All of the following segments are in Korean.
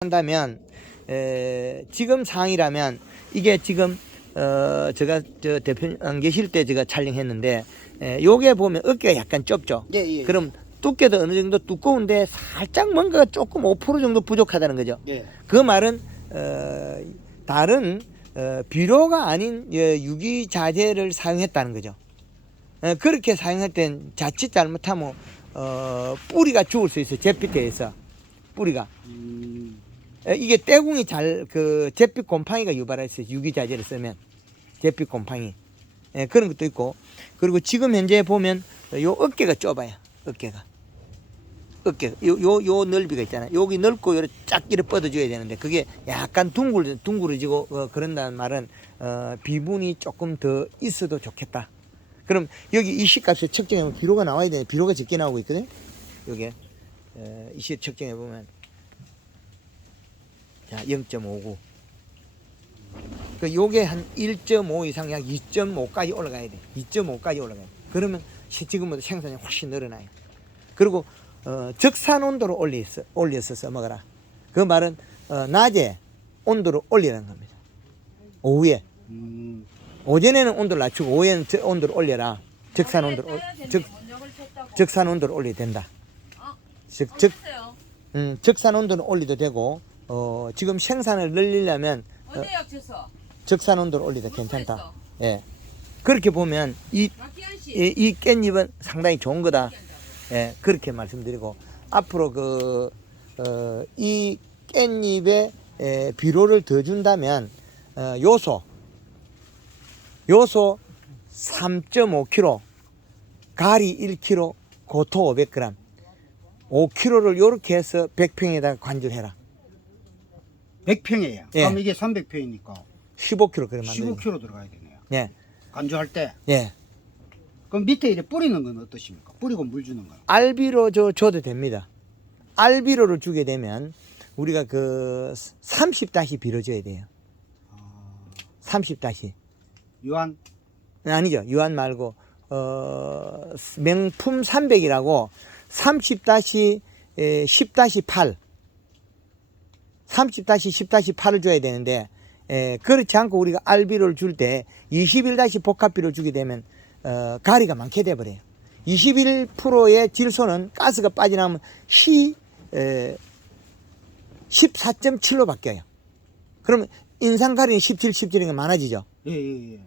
한다면 지금 상황이라면 이게 지금 제가 저 대표님 안 계실 때 제가 촬영했는데 요게 보면 어깨가 약간 좁죠. 예. 그럼 두께도 어느 정도 두꺼운데 살짝 뭔가가 조금 5% 정도 부족하다는 거죠. 예. 그 말은 다른 비료가 아닌 유기자재를 사용했다는 거죠. 그렇게 사용할 땐 자칫 잘못하면 뿌리가 죽을 수 있어요. 잿빛에서 뿌리가. 이게 떼궁이 잿빛 곰팡이가 유발했어요. 유기자재를 쓰면 잿빛 곰팡이. 그런 것도 있고. 그리고 지금 현재 보면 요 어깨가 좁아요. 어깨가 요 넓이가 있잖아요. 여기 넓고 요렇게 쫙 이렇게 뻗어줘야 되는데 그게 약간 둥그러지고 그런다는 말은 비분이 조금 더 있어도 좋겠다. 그럼 여기 이시값을 측정해보면 비료가 나와야 되는데 비료가 적게 나오고 있거든요. 요게 이시 측정해보면 자 0.59. 그 요게 한 1.5 이상 약 2.5까지 올라가야 돼. 2.5까지 올라가야 돼. 그러면 지금보다 생산량이 훨씬 늘어나요. 그리고 적산 온도로 올려서 먹어라. 그 말은 낮에 온도를 올리라는 겁니다. 오후에. 오전에는 온도를 낮추고 오후에는 온도를 올려라. 적산 온도를 적산 온도를 올려야 된다. 적산 온도는 올려도 되고 지금 생산을 늘리려면 적산 온도를 올려도 괜찮다. 예. 그렇게 보면 이 깻잎은 상당히 좋은 거다. 예, 그렇게 말씀드리고 앞으로 이 깻잎에 비료를 더 준다면 요소 3.5kg, 가리 1kg, 고토 500g, 5kg를 요렇게 해서 100평에다가 관주해라. 100평이에요. 예. 그럼 이게 300평이니까 15kg 그러면 15kg 들어가야 되네요. 예. 간주할 때. 예. 그럼 밑에 이제 뿌리는 건 어떠십니까? 뿌리고 물 주는 건? 알비로 줘도 됩니다. 알비로를 주게 되면 우리가 30다시 빌어줘야 돼요. 30다시. 유한? 아니죠. 유한 말고 명품 300이라고 30다시 10다시 30-10-8을 줘야 되는데 그렇지 않고 우리가 알비로를 줄 때 21다시 복합비를 주게 되면 가리가 많게 돼버려요. 21%의 질소는 가스가 빠져나오면 14.7로 바뀌어요. 그러면 인산가리는 17, 17이 많아지죠. 예.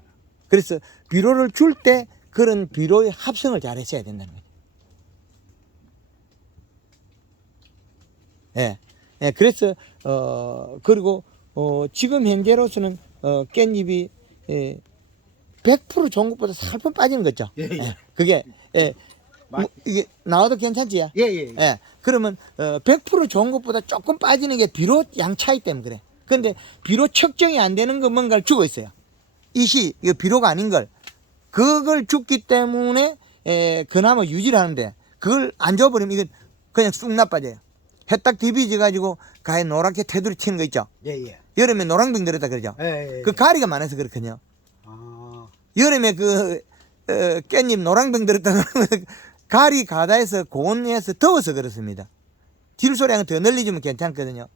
그래서 비료를 줄 때 그런 비료의 합성을 잘 했어야 된다는 거죠. 예, 그래서 그리고 지금 현재로서는 깻잎이 100% 좋은 것보다 살짝 빠지는 거죠. 예. 그게 이게 나와도 괜찮지? 예. 그러면 100% 좋은 것보다 조금 빠지는 게 비료 양 차이 때문에 그래. 근데 비료 측정이 안 되는 거 뭔가를 주고 있어요. 이거 비료가 아닌 걸 그걸 줬기 때문에 그나마 유지를 하는데 그걸 안 줘버리면 이건 그냥 쑥 나빠져요. 해 딱 뒤비져 가지고 가에 노랗게 테두리 치는 거 있죠. 예. 여름에 노랑병 들었다 그러죠. 예. 그 가리가 많아서 그렇거든요. 아. 여름에 깻잎 노랑병 들었다 그러면 가리 가다에서 고온에서 더워서 그렇습니다. 질소량을 더 늘려주면 괜찮거든요.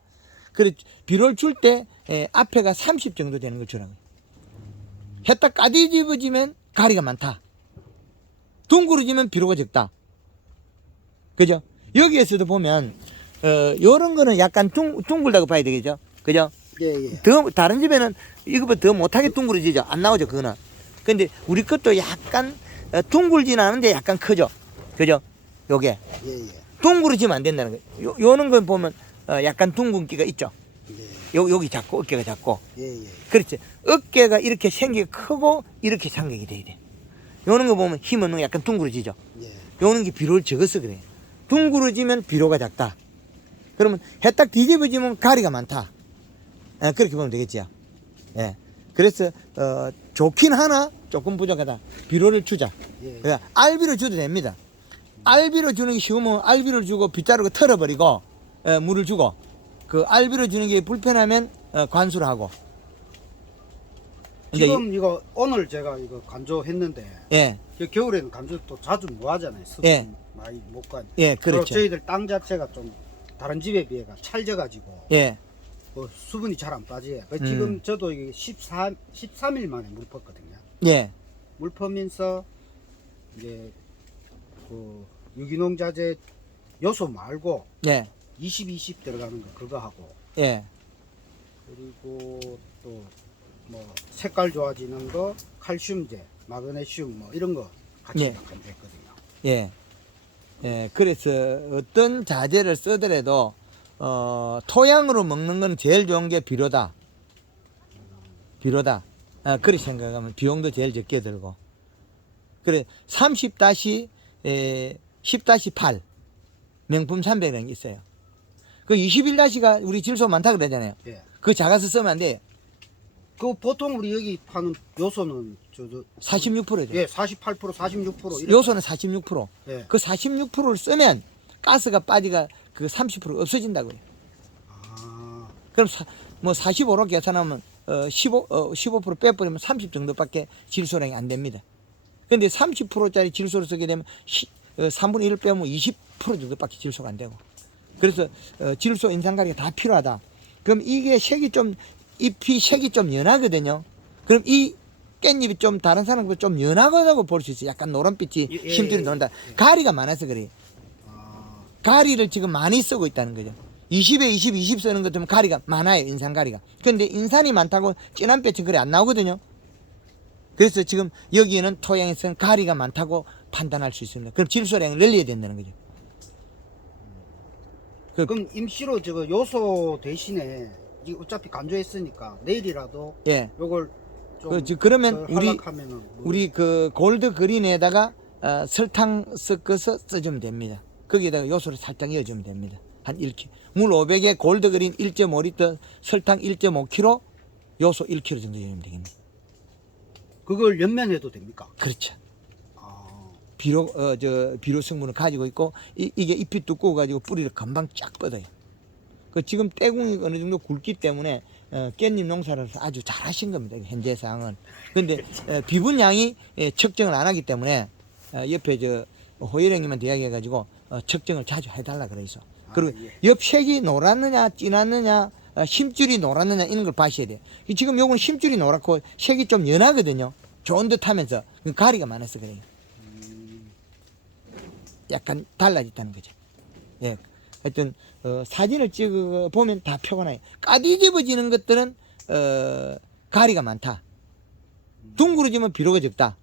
그래 비료를 줄 때 앞에가 30 정도 되는 걸 주라고요. 해 딱 까디집어지면 가리가 많다. 둥그러지면 비료가 적다. 그죠? 여기에서도 보면 요런 거는 약간 둥글다고 봐야 되겠죠. 그죠? 예. 더 다른 집에는 이거보다 더 못하게 둥그러지죠. 안 나오죠, 그거는. 근데 우리 것도 약간 둥글진 않은데 약간 크죠. 그죠? 요게. 예. 둥그러지면 안 된다는 거예요. 요런 거 보면 약간 둥근기가 있죠. 예. 여기 작고 어깨가 작고. 예. 그렇지. 어깨가 이렇게 생기가 크고 이렇게 상격이 돼야 돼. 요런 거 보면 힘 없는 거 약간 둥그러지죠. 예. 요런 게 비료를 적어서 그래요. 둥그러지면 비료가 작다. 그러면 해 딱 뒤집어지면 가리가 많다. 그렇게 보면 되겠지요. 예. 그래서 좋긴 하나 조금 부족하다. 비료를 주자. 예. 그러니까 알비로 줘도 됩니다. 알비로 주는 게 쉬우면 알비로 주고 빗자루가 털어버리고 물을 주고 그 알비로 주는 게 불편하면 관수를 하고. 지금 이거 오늘 제가 이거 간조했는데 예. 겨울에는 간조 또 자주 뭐 하잖아요. 습 예. 많이 못 가. 예, 그렇죠. 저희들 땅 자체가 좀 다른 집에 비해가 찰져가지고 예. 수분이 잘 안 빠져요. 음. 지금 저도 이게 13일 만에 물 펐거든요. 예. 물 퍼면서 이제 그 유기농 자재 요소 말고 예. 20 들어가는 거 그거 하고 예. 그리고 또 뭐 색깔 좋아지는 거 칼슘제, 마그네슘 뭐 이런 거 같이 예. 다 간주했거든요. 예. 예. 그래서 어떤 자재를 쓰더라도 토양으로 먹는 건 제일 좋은 게 비료다. 비료다. 그렇게 생각하면 비용도 제일 적게 들고. 그래 30-10-8 명품 300이라는 게 있어요. 그 21-가 우리 질소 많다 그러잖아요. 예. 그 작아서 쓰면 안 돼. 그 보통 우리 여기 파는 요소는 46%죠. 예, 48%, 46% 이렇게. 요소는 46%. 예. 그 46%를 쓰면 가스가 빠지가 그 30% 없어진다고요. 아, 그럼 뭐 45로 계산하면 15% 빼버리면 30 정도밖에 질소량이 안 됩니다. 근데 30%짜리 질소를 쓰게 되면 3분의 1을 빼면 20% 정도밖에 질소가 안 되고. 그래서 질소 인산가리가 다 필요하다. 그럼 이게 잎이 색이 좀 연하거든요. 그럼 이 깻잎이 좀 다른 사람보다 좀 연하다고 볼 수 있어요. 약간 노란빛이 예, 심줄이 예, 돈다. 예. 가리가 많아서 그래요. 아, 가리를 지금 많이 쓰고 있다는 거죠. 20에 20 쓰는 것 같으면 가리가 많아요. 인산가리가. 근데 인산이 많다고 진한 빛은 그래 안 나오거든요. 그래서 지금 여기에는 토양에서는 가리가 많다고 판단할 수 있습니다. 그럼 질소량을 늘려야 된다는 거죠. 그럼 임시로 저거 요소 대신에 이 어차피 간주했으니까 내일이라도 예. 요걸 좀 그러면 하락하면은 우리 그 골드 그린에다가 설탕 섞어서 써주면 됩니다. 거기에다가 요소를 살짝 넣어주면 됩니다. 한 1kg. 물 500에 골드 그린 1.5리터, 설탕 1.5kg, 요소 1kg 정도 넣으면 되겠네. 그걸 연면해도 됩니까? 그렇죠. 아, 비료 성분을 가지고 있고, 이게 잎이 두꺼워 가지고 뿌리를 금방 쫙 뻗어요. 지금 떼궁이 어느 정도 굵기 때문에 깻잎 농사를 아주 잘 하신 겁니다. 현재 상황은. 근데 비분량이 측정을 안 하기 때문에 옆에 호예령님한테 이야기해가지고 측정을 자주 해달라 그래서. 그리고 예. 옆색이 노랗느냐 진하느냐 심줄이 노랗느냐 이런 걸 봐셔야 돼요. 지금 요건 심줄이 노랗고 색이 좀 연하거든요. 좋은 듯 하면서 가리가 많아서 그래요. 약간 달라졌다는 거죠. 예. 하여튼 사진을 찍어 보면 다 표가 나요. 까디집어지는 것들은 가리가 많다. 둥그러지면 비료가 적다.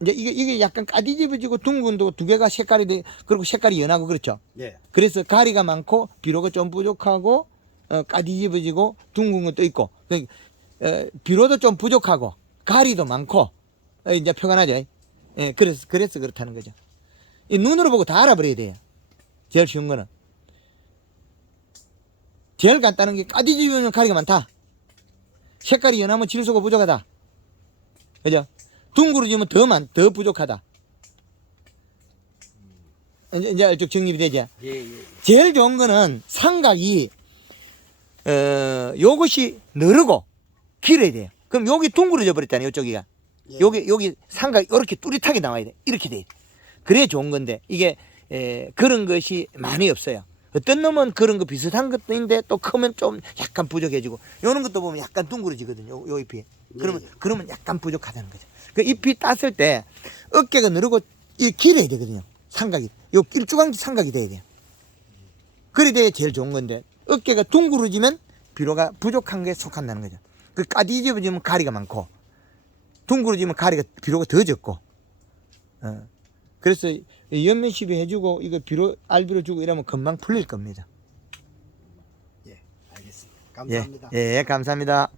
이제 이게 약간 까디집어지고 둥근도 두 개가 색깔이 그리고 색깔이 연하고 그렇죠. 예. 그래서 가리가 많고 비료가 좀 부족하고 까디집어지고 둥근 것도 있고 비료도 좀 부족하고 가리도 많고 이제 표가 나죠. 예, 그래서 그렇다는 거죠. 이 눈으로 보고 다 알아버려야 돼요. 제일 쉬운 거는. 제일 간단한 게 까디집으면 가리가 많다. 색깔이 연하면 질소가 부족하다. 그죠? 둥그러지면 더 부족하다. 이제 쭉 정립이 되죠? 예. 제일 좋은 거는 삼각이, 요것이 느르고 길어야 돼요. 그럼 여기 둥그러져 버렸잖아요, 이쪽이가. 예. 여기 삼각이 이렇게 뚜렷하게 나와야 돼. 이렇게 돼. 그래야 좋은 건데, 이게, 그런 것이 많이 없어요. 어떤 놈은 그런 거 비슷한 것도 있는데 또 크면 좀 약간 부족해지고 요런 것도 보면 약간 둥그러지거든요. 요 잎이. 그러면 약간 부족하다는 거죠. 그 잎이 땄을 때 어깨가 누르고 이 길어야 되거든요. 삼각이. 요 길쭉한 삼각이 돼야 돼요. 그래 돼야 제일 좋은 건데 어깨가 둥그러지면 비료가 부족한 게 속한다는 거죠. 그 까디집어지면 가리가 많고 둥그러지면 비료가 더 적고. 그래서 연면 시비해주고 이거 알비료 주고 이러면 금방 풀릴 겁니다. 예, 알겠습니다. 감사합니다. 예, 감사합니다.